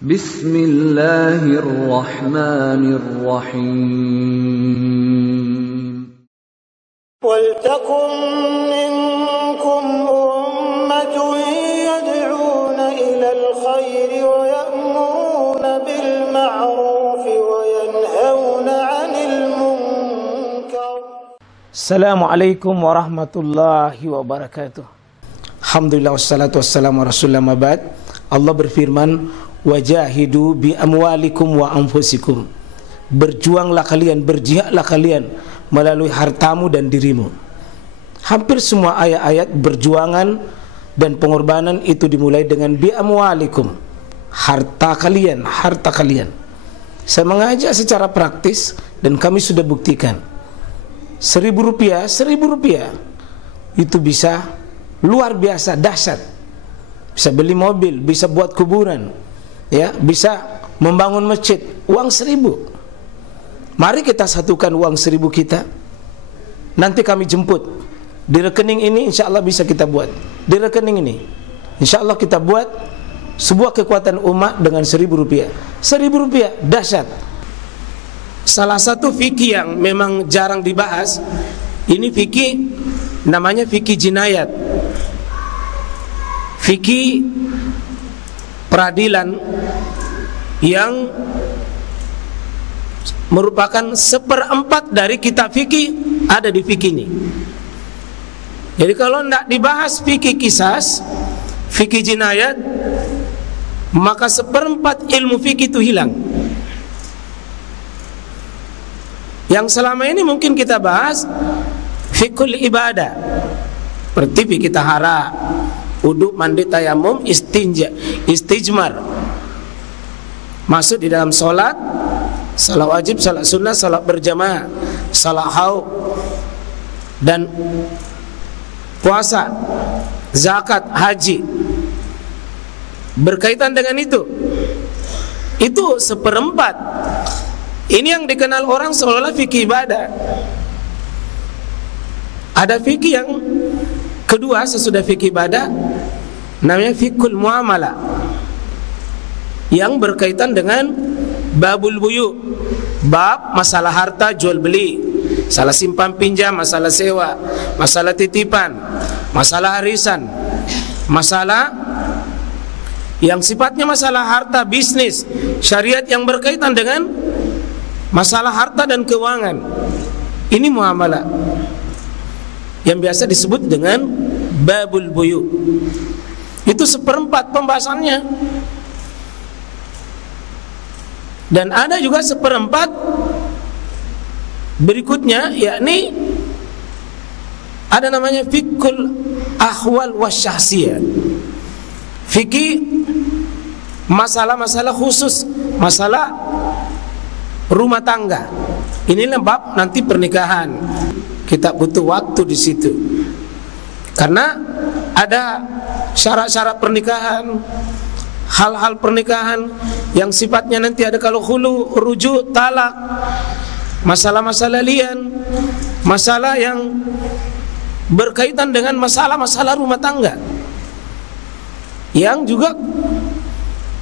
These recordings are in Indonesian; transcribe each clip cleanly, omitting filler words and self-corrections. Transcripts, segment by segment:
Bismillahirrahmanirrahim. وَلْتَكُنْ مِنْكُمْ أُمَّةٌ يَدْعُونَ إِلَى الْخَيْرِ وَيَأْمُرُونَ بِالْمَعْرُوفِ وَيَنْهَوْنَ عَنِ الْمُنْكَرِ. Assalamualaikum warahmatullahi wabarakatuh. Alhamdulillah wassalatu wassalamu ala rasulillah mabad. Allah berfirman, wajahidu bi amwalikum wa anfusikum. Berjuanglah kalian, berjihadlah kalian melalui hartamu dan dirimu. Hampir semua ayat-ayat berjuangan dan pengorbanan itu dimulai dengan bi amwalikum, harta kalian, harta kalian. Saya mengajak secara praktis dan kami sudah buktikan. Rp1.000 itu bisa luar biasa dahsyat. Bisa beli mobil, bisa buat kuburan, ya, bisa membangun masjid. Uang 1.000. Mari kita satukan uang 1.000 kita. Nanti kami jemput di rekening ini, insya Allah bisa kita buat. Di rekening ini, insya Allah kita buat sebuah kekuatan umat dengan Rp1.000. Rp1.000 dahsyat. Salah satu fikih yang memang jarang dibahas, ini fikih namanya fikih jinayat. Fikih peradilan yang merupakan 1/4 dari kitab fikih ada di fikih ini. Jadi kalau tidak dibahas fikih kisas, fikih jinayat, maka 1/4 ilmu fikih itu hilang. Yang selama ini mungkin kita bahas fikul ibadah, seperti fikih tahara, wudu, mandi, tayamum, istinja, istijmar, masuk di dalam sholat, salat wajib, salat sunnah, salat berjamaah, salat haud, dan puasa, zakat, haji, berkaitan dengan itu 1/4. Ini yang dikenal orang seolah-olah fikih ibadah. Ada fikih yang kedua sesudah fikih ibadah, namanya fikul muamalah, yang berkaitan dengan babul buyu, bab masalah harta jual beli, masalah simpan pinjam, masalah sewa, masalah titipan, masalah arisan, masalah yang sifatnya masalah harta, bisnis, syariat yang berkaitan dengan masalah harta dan keuangan. Ini muamalah yang biasa disebut dengan babul buyu. Itu 1/4 pembahasannya. Dan ada juga 1/4 berikutnya, yakni ada namanya fikul ahwal wasyahsiyah, fikih masalah-masalah khusus, masalah rumah tangga. Inilah bab nanti pernikahan. Kita butuh waktu di situ, karena ada syarat-syarat pernikahan, hal-hal pernikahan yang sifatnya nanti ada kalau khulu, rujuk, talak, masalah-masalah lian, masalah yang berkaitan dengan masalah-masalah rumah tangga yang juga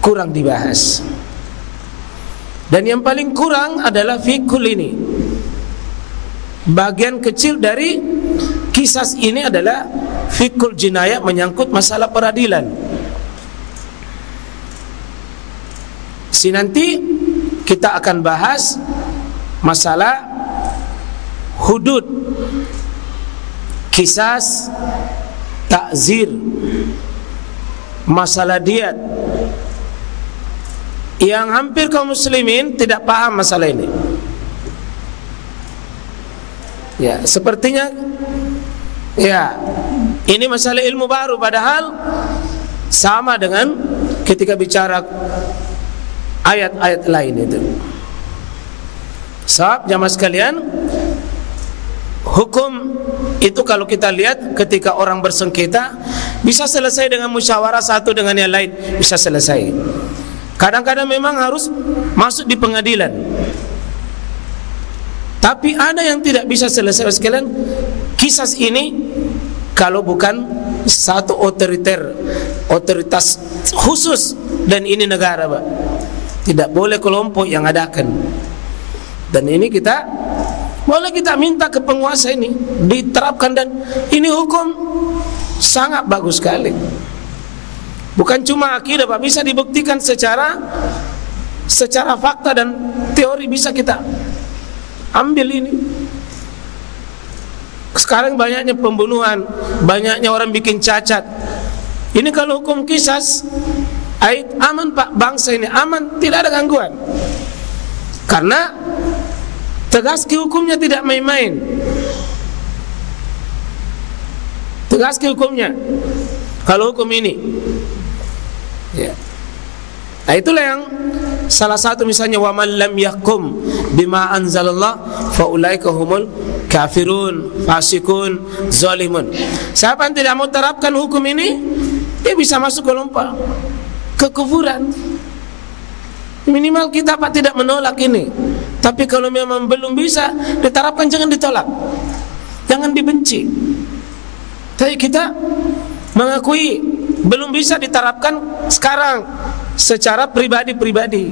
kurang dibahas. Dan yang paling kurang adalah fikul ini. Bagian kecil dari kisas ini adalah fikul jinayat, menyangkut masalah peradilan. Nanti kita akan bahas masalah hudud, kisas, takzir, masalah diat, yang hampir kaum muslimin tidak paham masalah ini. Ya, sepertinya ya, ini masalah ilmu baru, padahal sama dengan ketika bicara ayat-ayat lain itu. Sahabat jamaah sekalian, hukum itu kalau kita lihat ketika orang bersengketa bisa selesai dengan musyawarah satu dengan yang lain, bisa selesai. Kadang-kadang memang harus masuk di pengadilan. Tapi ada yang tidak bisa selesai sekalian. Kisas ini kalau bukan satu otoritas khusus, dan ini negara, Pak. Tidak boleh kelompok yang adakan. Dan ini boleh kita minta ke penguasa ini diterapkan, dan ini hukum sangat bagus sekali. Bukan cuma akidah, Pak, bisa dibuktikan secara fakta dan teori, bisa kita ambil ini. Sekarang banyaknya pembunuhan, banyaknya orang bikin cacat. Ini kalau hukum qisas, aman, Pak, bangsa ini aman, tidak ada gangguan. Karena tegas hukumnya, tidak main-main. Tegas hukumnya. Kalau hukum ini, ya. Nah, itulah yang salah satu misalnya, wa man lam yahkum bima anzalallah fa ulaika humul kafirun, fasikun, zalimun. Siapa yang tidak mau terapkan hukum ini, dia bisa masuk kelompok kekufuran. Minimal kita, Pak, tidak menolak ini. Tapi kalau memang belum bisa diterapkan, jangan ditolak, jangan dibenci. Tapi kita mengakui belum bisa diterapkan sekarang secara pribadi-pribadi.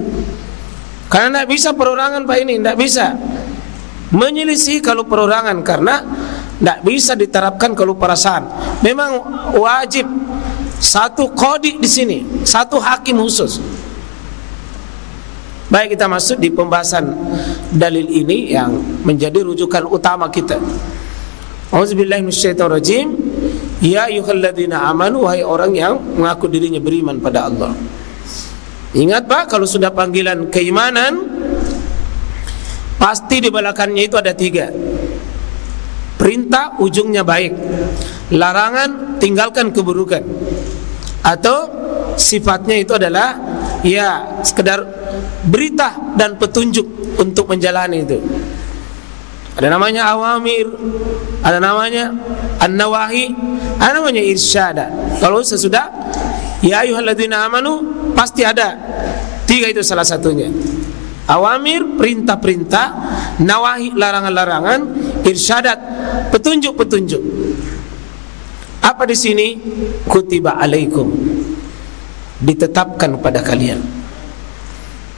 Karena tidak bisa perorangan, Pak, ini tidak bisa menyelisih kalau perorangan, karena tidak bisa diterapkan kalau perasaan. Memang wajib satu qadi di sini, satu hakim khusus. Baik, kita masuk di pembahasan dalil ini yang menjadi rujukan utama kita. Auzubillahi minasyaitonirrajim. Ya ayyuhalladzina amanu, wahai orang yang mengaku dirinya beriman pada Allah. Ingat, Pak, kalau sudah panggilan keimanan, pasti di belakangnya itu ada 3. Perintah ujungnya baik, larangan tinggalkan keburukan, atau sifatnya itu adalah ya sekedar berita dan petunjuk untuk menjalani itu. Ada namanya awamir, ada namanya an-nawahi, ada namanya irsyada. Kalau sesudah ya ayyuhalladzina amanu, pasti ada 3 itu salah satunya. Awamir, perintah-perintah, nawahi, larangan-larangan, irsyadat, petunjuk-petunjuk. Apa di sini? Kutiba alaikum, ditetapkan pada kalian.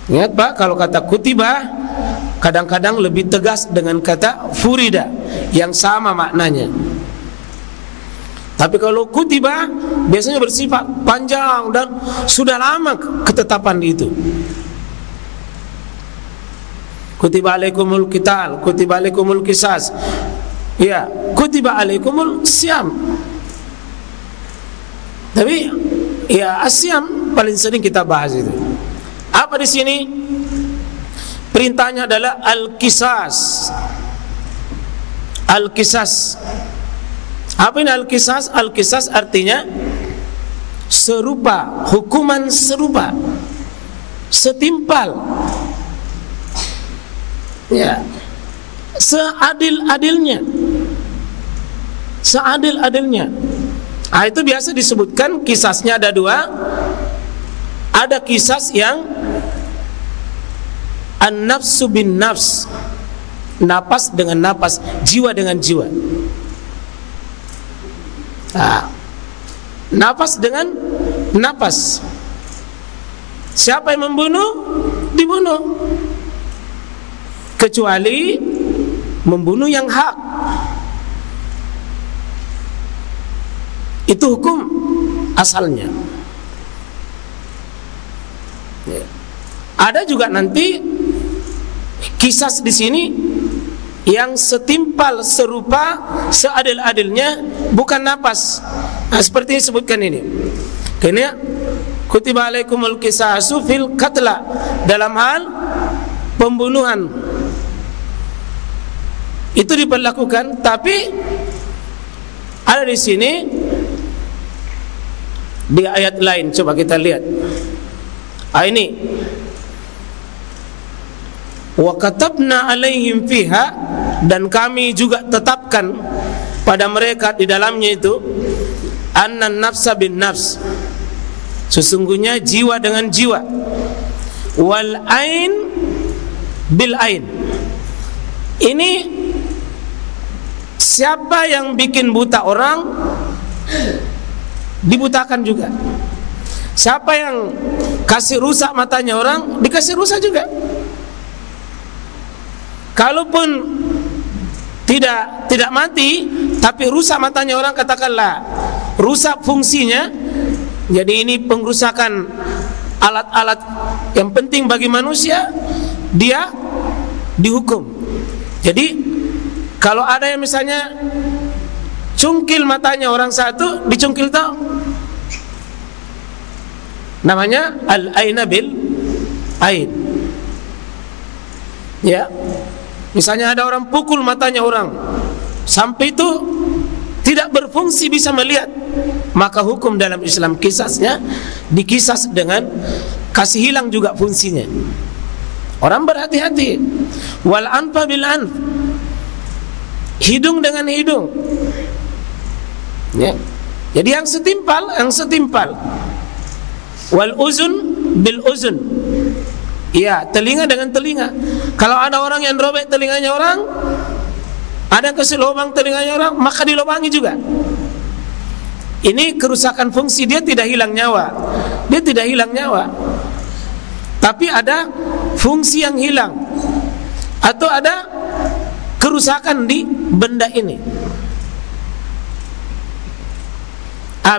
Ingat, Pak, kalau kata kutiba kadang-kadang lebih tegas dengan kata furida yang sama maknanya. Tapi kalau kutiba biasanya bersifat panjang dan sudah lama ketetapan itu. Kutiba alaikumul qital, kutiba alaikumul qisas. Ya, kutiba alaikumul siam. Tapi ya asyam paling sering kita bahas itu. Apa di sini? Perintahnya adalah al-qisas. Al-qisas. Apa ini al-qisas? Al-qisas artinya serupa, hukuman serupa, setimpal. Ya. Seadil-adilnya. Seadil-adilnya. Nah, itu biasa disebutkan kisasnya ada 2. Ada kisas yang an-nafsu bin nafs, napas dengan napas, jiwa dengan jiwa. Nah, napas dengan napas. Siapa yang membunuh, dibunuh, kecuali membunuh yang hak. Itu hukum asalnya. Ya. Ada juga nanti kisas di sini yang setimpal, serupa, seadil-adilnya, bukan napas. Nah, seperti yang disebutkan ini. Karena kutiba alaikumul qisasu fil qatla, dalam hal pembunuhan itu diperlakukan, tapi ada di sini di ayat lain. Coba kita lihat. Ini wa katabna alaihim fiha, dan kami juga tetapkan pada mereka di dalamnya itu annan nafsa bin nafs, sesungguhnya jiwa dengan jiwa, wal ain bil ain. Ini siapa yang bikin buta orang dibutakan juga. Siapa yang kasih rusak matanya orang, dikasih rusak juga. Kalaupun tidak mati, tapi rusak matanya orang, katakanlah rusak fungsinya, jadi ini pengrusakan alat-alat yang penting bagi manusia, dia dihukum. Jadi kalau ada yang misalnya cungkil matanya orang satu, dicungkil tahu, namanya al-aina bil ain. Ya, misalnya ada orang pukul matanya orang sampai itu tidak berfungsi bisa melihat, maka hukum dalam Islam kisasnya dikisas dengan kasih hilang juga fungsinya. Orang berhati-hati. Wal anfa bil anf, hidung dengan hidung. Ya. Jadi yang setimpal. Wal uzun bil uzun. Iya, telinga dengan telinga. Kalau ada orang yang robek telinganya orang, ada kasih lubang telinganya orang, maka dilubangi juga. Ini kerusakan fungsi, dia tidak hilang nyawa. Dia tidak hilang nyawa. Tapi ada fungsi yang hilang, atau ada kerusakan di benda ini.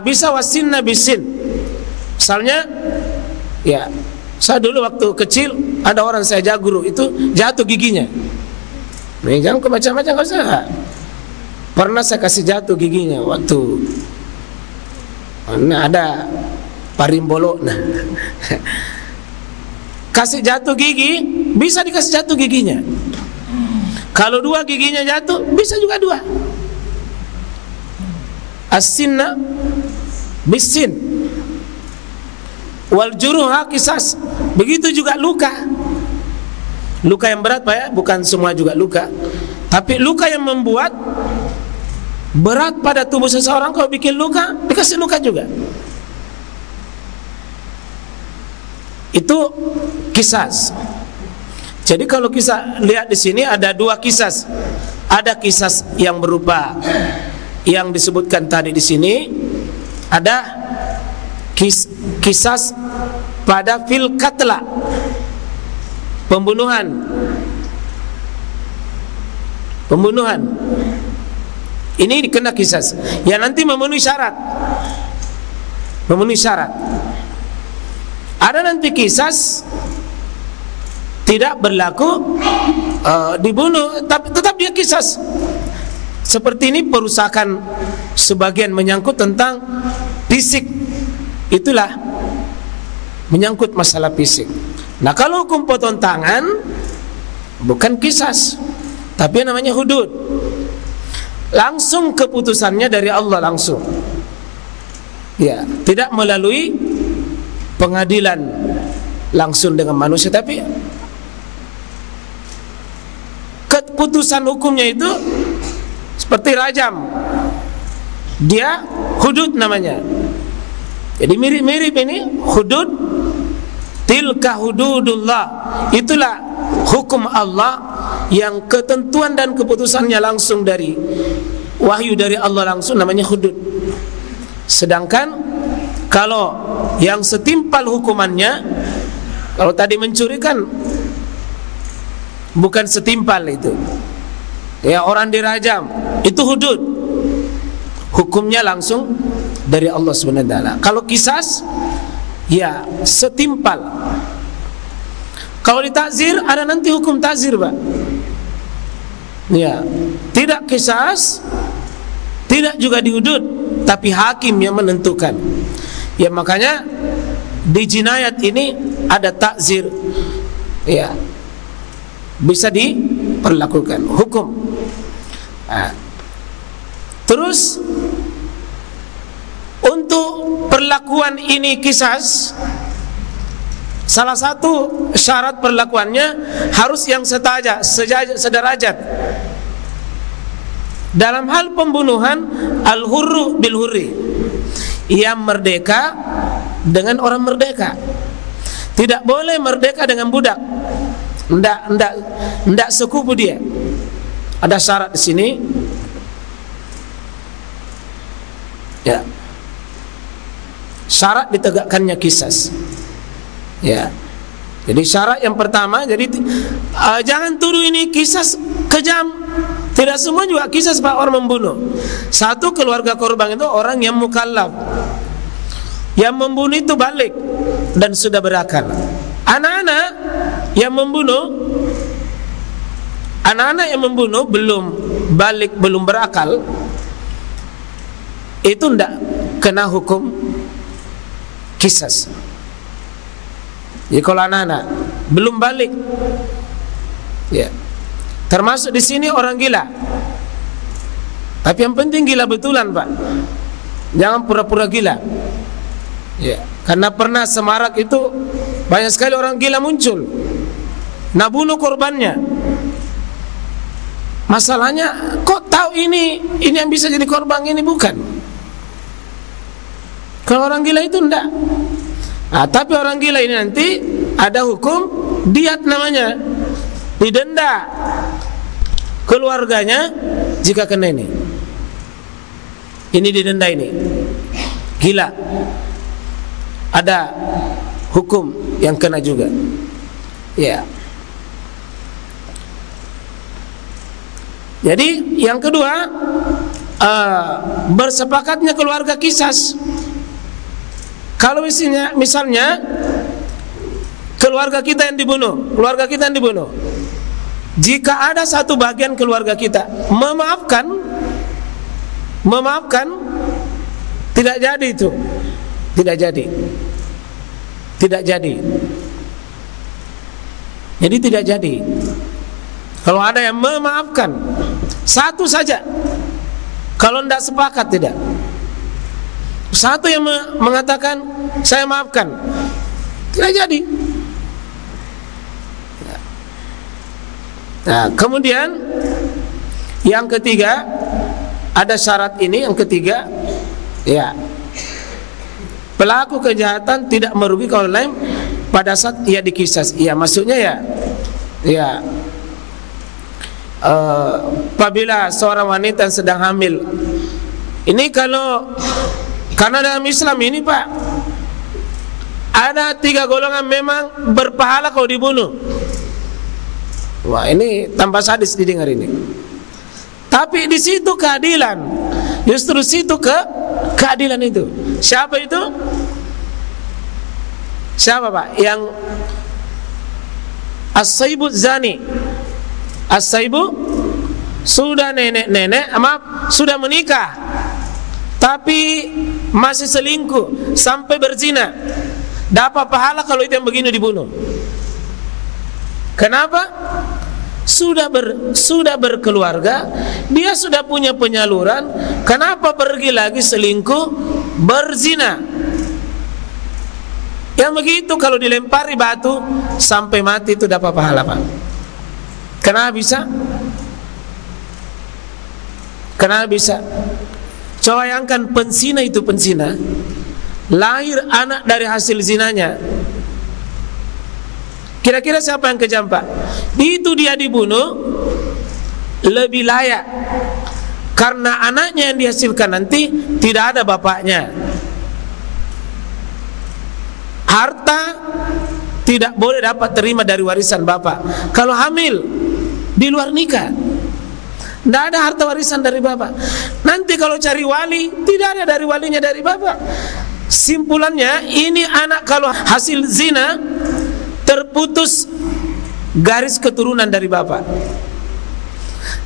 Bisa wasinna bisin. Misalnya, ya, saya dulu waktu kecil ada orang saya jaga guru itu jatuh giginya. Nih, jangan macam-macam kau saya. Pernah saya kasih jatuh giginya waktu ada parimbolo. Nah, kasih jatuh gigi bisa dikasih jatuh giginya. Kalau dua giginya jatuh bisa juga dua. As-sinna bisin wal juruha qisas. Begitu juga luka. Luka yang berat Pak ya, bukan semua juga luka. Tapi luka yang membuat berat pada tubuh seseorang, kalau bikin luka, dikasih luka juga. Itu kisas. Jadi kalau kisah lihat di sini ada dua kisas. Ada kisas yang berupa yang disebutkan tadi di sini, ada kisas pada fil qatla, pembunuhan. Ini dikena kisas yang nanti memenuhi syarat. Ada nanti kisas tidak berlaku, dibunuh, tapi tetap dia kisas. Seperti ini perusakan sebagian menyangkut tentang fisik, itulah menyangkut masalah fisik. Nah, kalau hukum potong tangan bukan kisas, tapi namanya hudud. Langsung keputusannya dari Allah langsung. Ya, tidak melalui pengadilan langsung dengan manusia, tapi keputusan hukumnya itu seperti rajam. Dia hudud namanya. Jadi mirip-mirip ini hudud. Tilka hududullah. Itulah hukum Allah yang ketentuan dan keputusannya langsung dari wahyu dari Allah langsung, namanya hudud. Sedangkan kalau yang setimpal hukumannya, kalau tadi mencuri kan bukan setimpal itu. Ya, orang dirajam, itu hudud. Hukumnya langsung dari Allah Subhanahu wa taala. Kalau kisas, ya setimpal. Kalau ditakzir, ada nanti hukum takzir, Pak. Ya, tidak kisas, tidak juga dihudud, tapi hakim yang menentukan. Ya, makanya di jinayat ini ada takzir. Ya, bisa diperlakukan hukum. Nah, terus untuk perlakuan ini kisas, salah satu syarat perlakuannya harus yang sederajat. Dalam hal pembunuhan, al-hurru bil hurri, yang merdeka dengan orang merdeka. Tidak boleh merdeka dengan budak. Ndak sekufu dia. Ada syarat di sini. Ya. Syarat ditegakkannya kisas. Ya. Jadi syarat yang pertama, jadi jangan tuduh ini kisah kejam. Tidak semua juga kisah Pak orang membunuh. Satu, keluarga korban itu orang yang mukallaf. Yang membunuh itu balik dan sudah berakal. Anak-anak yang membunuh belum balik, belum berakal, itu tidak kena hukum kisas. Jadi kalau anak-anak belum balik, ya, termasuk di sini orang gila. Tapi yang penting gila betulan Pak, jangan pura-pura gila. Ya, karena pernah semarak itu banyak sekali orang gila muncul, nah bunuh korbannya. Masalahnya, kok tahu ini yang bisa jadi korban ini bukan? Kalau orang gila itu enggak. Nah, tapi orang gila ini nanti ada hukum diat namanya, didenda keluarganya jika kena ini didenda ini. Gila, ada hukum yang kena juga. Ya. Jadi yang kedua, bersepakatnya keluarga kisas. Kalau misalnya keluarga kita yang dibunuh, jika ada satu bagian keluarga kita memaafkan, tidak jadi itu, tidak jadi. Jadi tidak jadi. Kalau ada yang memaafkan satu saja, kalau tidak sepakat tidak. Satu yang mengatakan saya maafkan, tidak jadi. Nah, kemudian yang ketiga, ada syarat ini yang ketiga, ya, pelaku kejahatan tidak merugikan orang lain pada saat ia dikisas. Ya, maksudnya ya, apabila seorang wanita yang sedang hamil, ini karena dalam Islam ini Pak, ada 3 golongan memang berpahala kalau dibunuh. Wah, ini tambah sadis didengar ini. Tapi di situ keadilan, justru situ keadilan itu. Siapa itu? Siapa Pak? Yang as-saibu zani. As-saibu sudah nenek-nenek, sudah menikah, tapi masih selingkuh sampai berzina, dapat pahala kalau itu yang begini dibunuh. Kenapa? Sudah berkeluarga, dia sudah punya penyaluran, kenapa pergi lagi selingkuh, berzina? Yang begitu kalau dilempari batu sampai mati itu dapat pahala Pak. Kenapa bisa? Coba bayangkan pensina itu lahir anak dari hasil zinanya. Kira-kira siapa yang kejam Pak? Itu dia dibunuh lebih layak, karena anaknya yang dihasilkan nanti tidak ada bapaknya. Harta tidak boleh dapat terima dari warisan bapak. Kalau hamil di luar nikah, tidak ada harta warisan dari bapak. Nanti kalau cari wali, tidak ada dari walinya dari bapak. Simpulannya, ini anak kalau hasil zina, terputus garis keturunan dari bapak.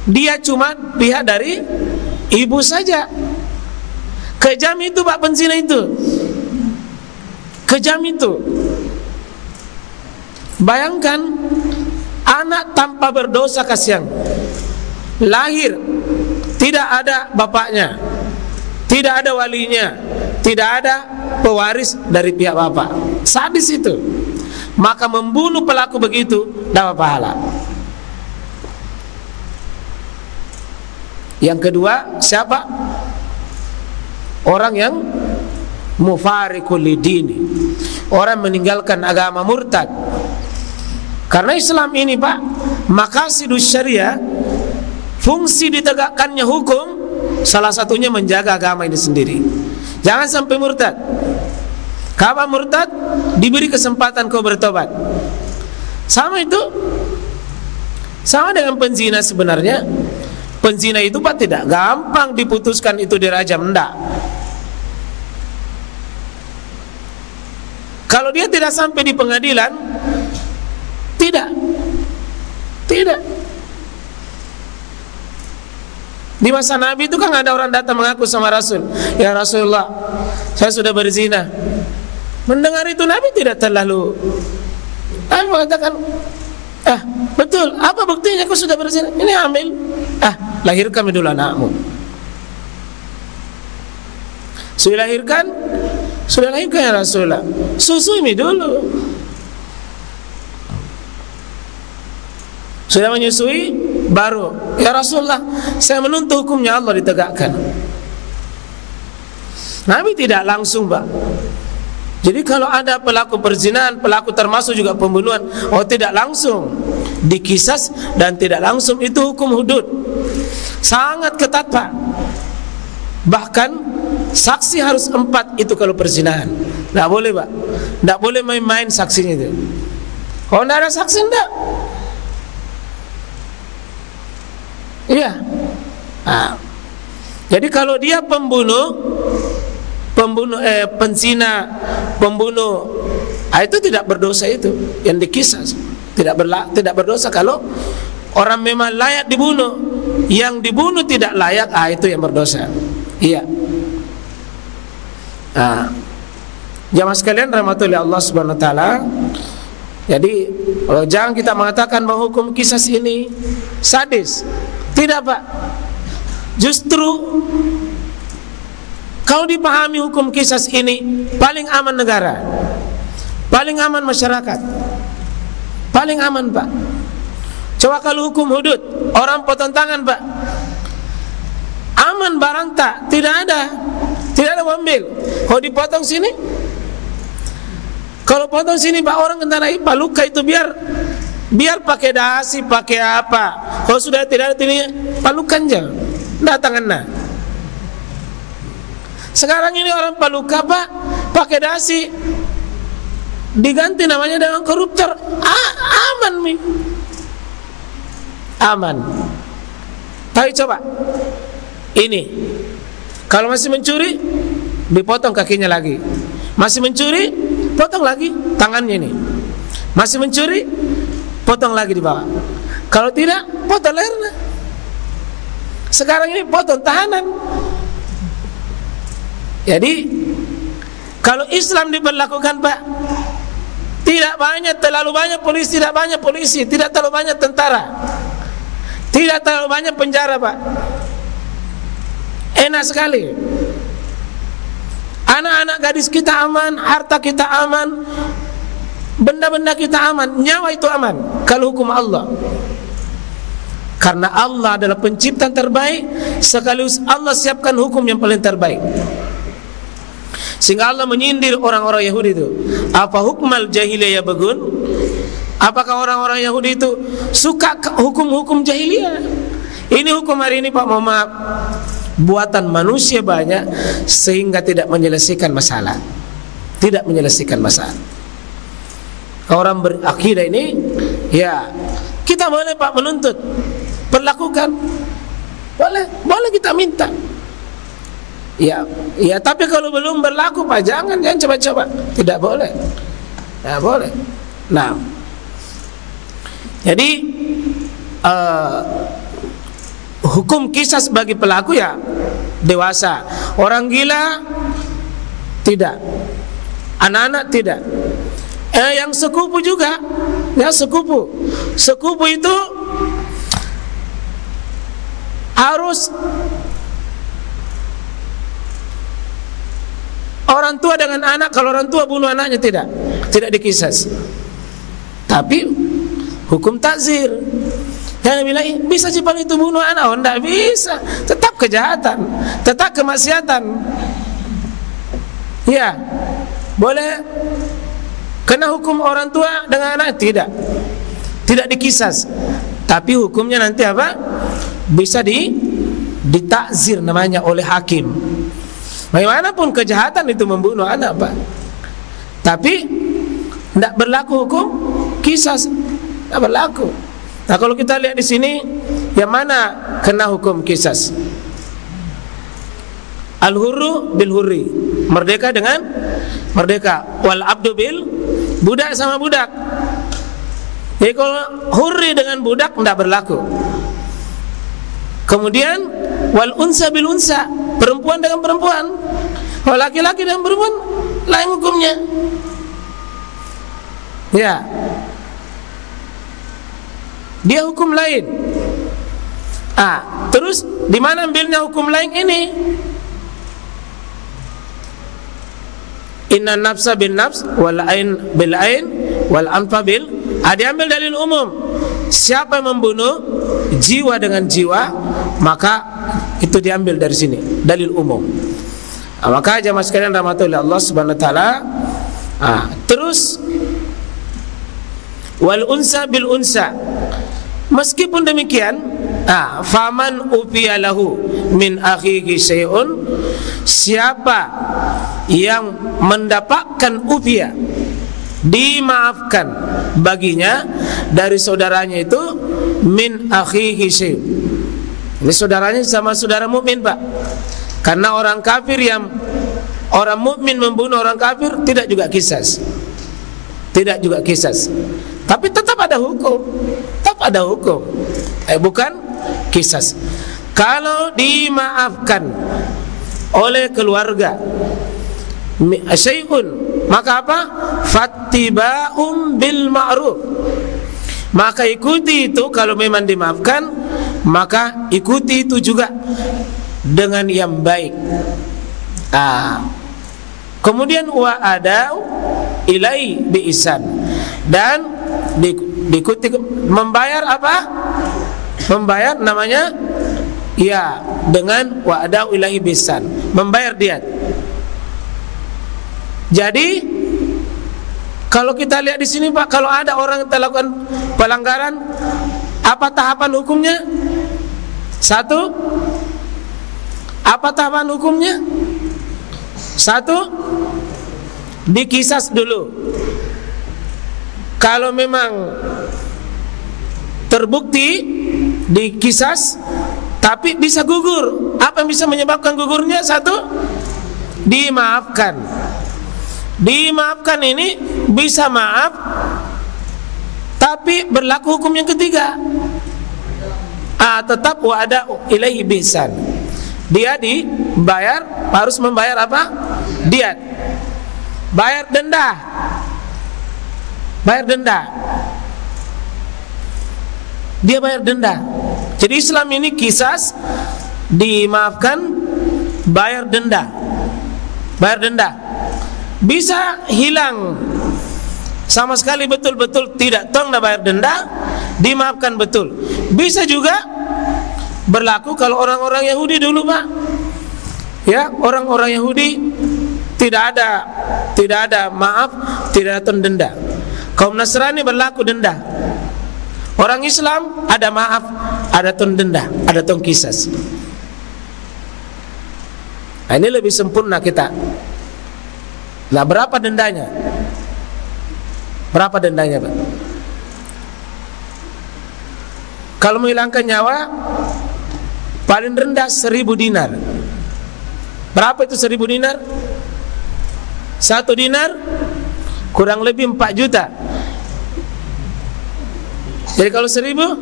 Dia cuma pihak dari ibu saja. Kejam itu Pak penzina itu. Kejam itu. Bayangkan anak tanpa berdosa, kasihan, lahir tidak ada bapaknya, tidak ada walinya, tidak ada pewaris dari pihak bapak. Sadis itu. Maka membunuh pelaku begitu dapat pahala. Yang kedua, siapa? Orang yang mufarikul lidini, orang meninggalkan agama, murtad. Karena Islam ini Pak, maqasidus syariah, fungsi ditegakkannya hukum, salah satunya menjaga agama ini sendiri. Jangan sampai murtad. Kamu murtad, diberi kesempatan kau bertobat. Sama itu, sama dengan penzina sebenarnya. Penzina itu Pak tidak gampang diputuskan itu dirajam, enggak. Kalau dia tidak sampai di pengadilan, tidak. Di masa Nabi itu kan ada orang datang mengaku sama Rasul, ya Rasulullah, saya sudah berzina. Mendengar itu Nabi tidak terlalu mengatakan, betul, apa buktinya kau sudah berzina? Ini hamil. Lahirkan dulu anakmu. Sudah lahirkan ya Rasulullah. Susui dulu. Sudah menyusui, baru ya Rasulullah, saya menuntut hukumnya Allah ditegakkan. Nabi tidak langsung, Pak. Jadi kalau ada pelaku perzinahan, pelaku termasuk juga pembunuhan, tidak langsung dikisas dan tidak langsung itu hukum hudud. Sangat ketat, Pak. Bahkan saksi harus 4 itu kalau perzinahan. Tidak boleh, Pak. Tidak boleh main-main saksinya itu. Kalau tidak ada saksi, tidak. Iya. Jadi kalau dia penzina, pembunuh, itu tidak berdosa itu yang dikisas. Tidak berdosa kalau orang memang layak dibunuh. Yang dibunuh tidak layak, itu yang berdosa. Iya. Jamaah sekalian rahmatullahi Allah Subhanahu wa taala. Jadi jangan kita mengatakan bahwa hukum kisas ini sadis. Tidak, Pak. Justru kalau dipahami hukum kisas ini, paling aman negara, paling aman masyarakat, paling aman, Pak. Coba kalau hukum hudud, orang potong tangan, Pak, aman barang tak, tidak ada mobil. Kalau dipotong sini, kalau potong sini, Pak, orang kena Pak luka itu biar pakai dasi, pakai apa. Kalau sudah tidak ada tininya, palukan aja, datangan. Sekarang ini orang paluka, Pak, pakai dasi, diganti namanya dengan koruptor. Aman, Mi. Aman. Tapi coba, ini kalau masih mencuri, dipotong kakinya lagi. Masih mencuri, potong lagi tangannya ini. Masih mencuri, potong lagi di bawah. Kalau tidak, potong lehernya. Sekarang ini potong tahanan. Jadi kalau Islam diberlakukan, Pak, tidak terlalu banyak polisi, tidak terlalu banyak tentara, tidak terlalu banyak penjara, Pak. Enak sekali. Anak-anak gadis kita aman, harta kita aman, benda-benda kita aman, nyawa itu aman kalau hukum Allah. Karena Allah adalah pencipta terbaik, sekaligus Allah siapkan hukum yang paling terbaik. Sehingga Allah menyindir orang-orang Yahudi itu. Apa hukmal jahiliyah bagun? Apakah orang-orang Yahudi itu suka hukum-hukum jahiliyah? Ini hukum hari ini, Pak, mohon maaf, buatan manusia banyak sehingga tidak menyelesaikan masalah. Tidak menyelesaikan masalah. Orang berakidah ini, ya kita boleh, Pak, menuntut, perlakukan, boleh kita minta. Ya, tapi kalau belum berlaku, Pak, jangan coba-coba. Tidak boleh. Tidak boleh. Nah, jadi hukum kisas bagi pelaku ya dewasa. Orang gila tidak. Anak-anak tidak. Yang sekupu juga, ya sekupu. Sekupu itu harus orang tua dengan anak. Kalau orang tua bunuh anaknya tidak dikisas. Tapi hukum takzir. Yang bilang bisa cepat itu bunuh anak, tidak bisa. Tetap kejahatan, tetap kemaksiatan. Ya, boleh kena hukum orang tua dengan anak, tidak dikisas. Tapi hukumnya nanti apa? Bisa ditakzir namanya oleh hakim. Bagaimanapun kejahatan itu membunuh anak, Pak. Tapi tidak berlaku hukum qisas, tidak berlaku. Nah, kalau kita lihat di sini, yang mana kena hukum qisas? Al-hurru bil hurri, merdeka dengan merdeka, wal abdu bil budak sama budak. Jadi kalau hurri dengan budak tidak berlaku. Kemudian wal unsa bil unsa, perempuan dengan perempuan, kalau laki-laki dengan perempuan lain hukumnya. Ya, dia hukum lain. Terus di mana ambilnya hukum lain ini? Inna nafsa bin nafs, wal ain bil ain, wal anfa bil. Diambil dalil umum. Siapa yang membunuh jiwa dengan jiwa, maka itu diambil dari sini, dalil umum. Maka jamaah sekalian rahmatullahi Allah Subhanahu wa taala. Terus wal unsa bil unsa. Meskipun demikian, faman ufiya lahu min akhihi syai'un, siapa yang mendapatkan ufiya, dimaafkan baginya dari saudaranya itu, min akhihi syai'. Ini saudaranya sama saudara mukmin, Pak. Karena orang kafir yang orang mukmin membunuh orang kafir tidak juga qisas. Tidak juga qisas. Tapi tetap ada hukum. Tetap ada hukum. Bukan qisas. Kalau dimaafkan oleh keluarga syai'un, maka apa? Fattiba'um bil ma'ruf. Maka ikuti itu, kalau memang dimaafkan, maka ikuti itu juga dengan yang baik. Kemudian wa adau ilai bi ihsan, dan diikuti membayar apa? Membayar namanya ya dengan wa adau ilai bi ihsan, membayar diat. Jadi kalau kita lihat di sini, Pak, kalau ada orang yang melakukan pelanggaran, apa tahapan hukumnya? Satu, apa tahapan hukumnya? Satu, dikisas dulu. Kalau memang terbukti dikisas, tapi bisa gugur. Apa yang bisa menyebabkan gugurnya? Satu, dimaafkan. Dimaafkan ini bisa maaf, tapi berlaku hukum yang ketiga. Tetap wa'ada ilaihi bisan. Dia dibayar, harus membayar apa? Diat. Bayar denda. Bayar denda. Dia bayar denda. Jadi Islam ini qisas, dimaafkan, bayar denda. Bayar denda. Bisa hilang sama sekali, betul-betul tidak tong bayar denda, dimaafkan betul. Bisa juga berlaku kalau orang-orang Yahudi dulu, Pak. Ya, orang-orang Yahudi tidak ada maaf, tidak ada tong denda. Kaum Nasrani berlaku denda. Orang Islam ada maaf, ada tong denda, ada tong qisas. Ini lebih sempurna kita. Nah, berapa dendanya? Berapa dendanya, Pak? Kalau menghilangkan nyawa, paling rendah 1000 dinar. Berapa itu 1000 dinar? 1 dinar kurang lebih 4 juta. Jadi kalau 1000,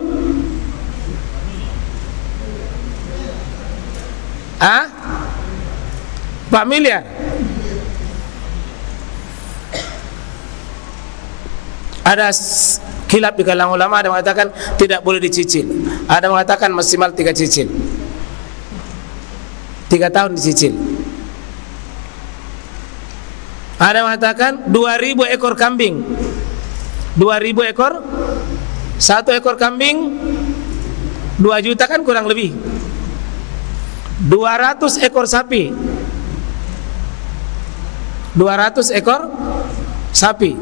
4 miliar. Ada khilaf di kalangan ulama, ada yang mengatakan tidak boleh dicicil, ada yang mengatakan maksimal 3 cicil, 3 tahun dicicil. Ada yang mengatakan 2000 ekor kambing, 2000 ekor, 1 ekor kambing 2 juta kan kurang lebih. 200 ekor sapi, 200 ekor sapi,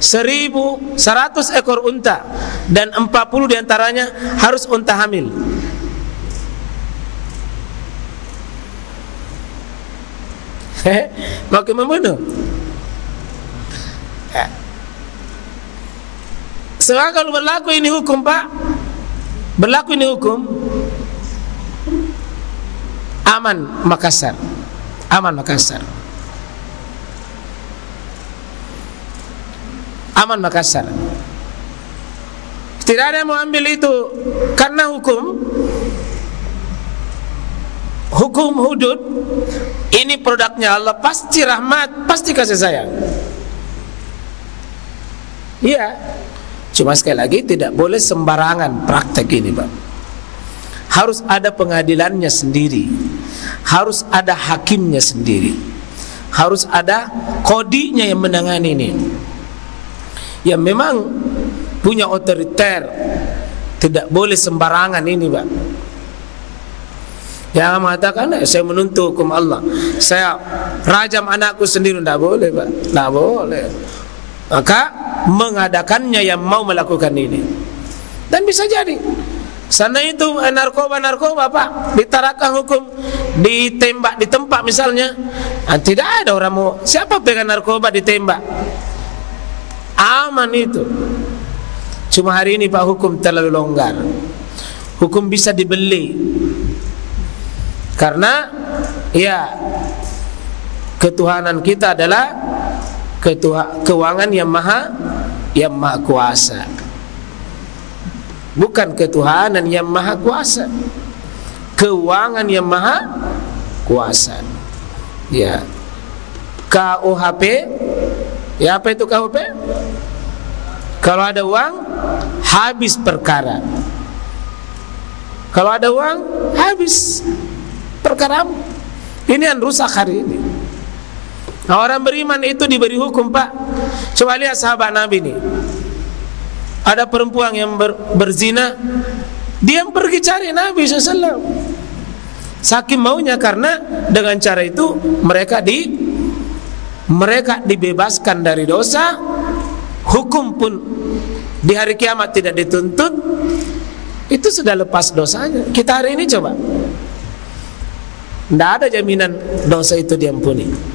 100 ekor unta, dan 40 diantaranya harus unta hamil. Mau membunuh. Ya. Sekarang kalau berlaku ini hukum, Pak, berlaku ini hukum, aman Makassar, aman Makassar, aman Makassar. Tidak ada yang mau ambil itu karena hukum hudud ini produknya Allah, pasti rahmat, pasti kasih sayang. Iya. Cuma sekali lagi tidak boleh sembarangan praktek ini, Pak. Harus ada pengadilannya sendiri, harus ada hakimnya sendiri, harus ada kodinya yang menangani ini, yang memang punya otoriter. Tidak boleh sembarangan ini, Pak. Jangan mengatakan saya menuntut hukum Allah, saya rajam anakku sendiri. Tidak boleh, Pak, tidak boleh. Maka mengadakannya yang mau melakukan ini. Dan bisa jadi sana itu narkoba Pak, ditarakan hukum, ditembak di tempat misalnya. Tidak ada orang mau, siapa pegang narkoba ditembak, aman itu. Cuma hari ini Pak, hukum terlalu longgar. Hukum bisa dibeli karena ya ketuhanan kita adalah keuangan yang maha kuasa, bukan ketuhanan yang maha kuasa, keuangan yang maha kuasa. Ya, KUHP, ya apa itu KUHP? Kalau ada uang habis perkara, kalau ada uang habis perkaramu. Ini yang rusak hari ini. Nah, orang beriman itu diberi hukum, Pak. Coba lihat sahabat Nabi ini. Ada perempuan yang berzina, dia pergi cari Nabi SAW. Saking maunya, karena dengan cara itu mereka dibebaskan dari dosa. Hukum pun di hari kiamat tidak dituntut. Itu sudah lepas dosanya. Kita hari ini coba, tidak ada jaminan dosa itu diampuni.